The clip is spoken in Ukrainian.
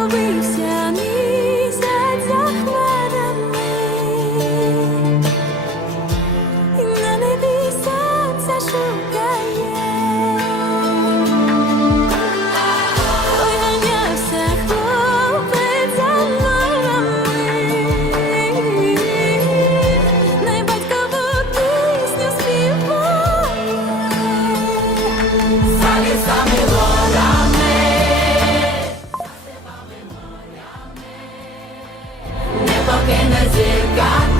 Забився мій Тобі не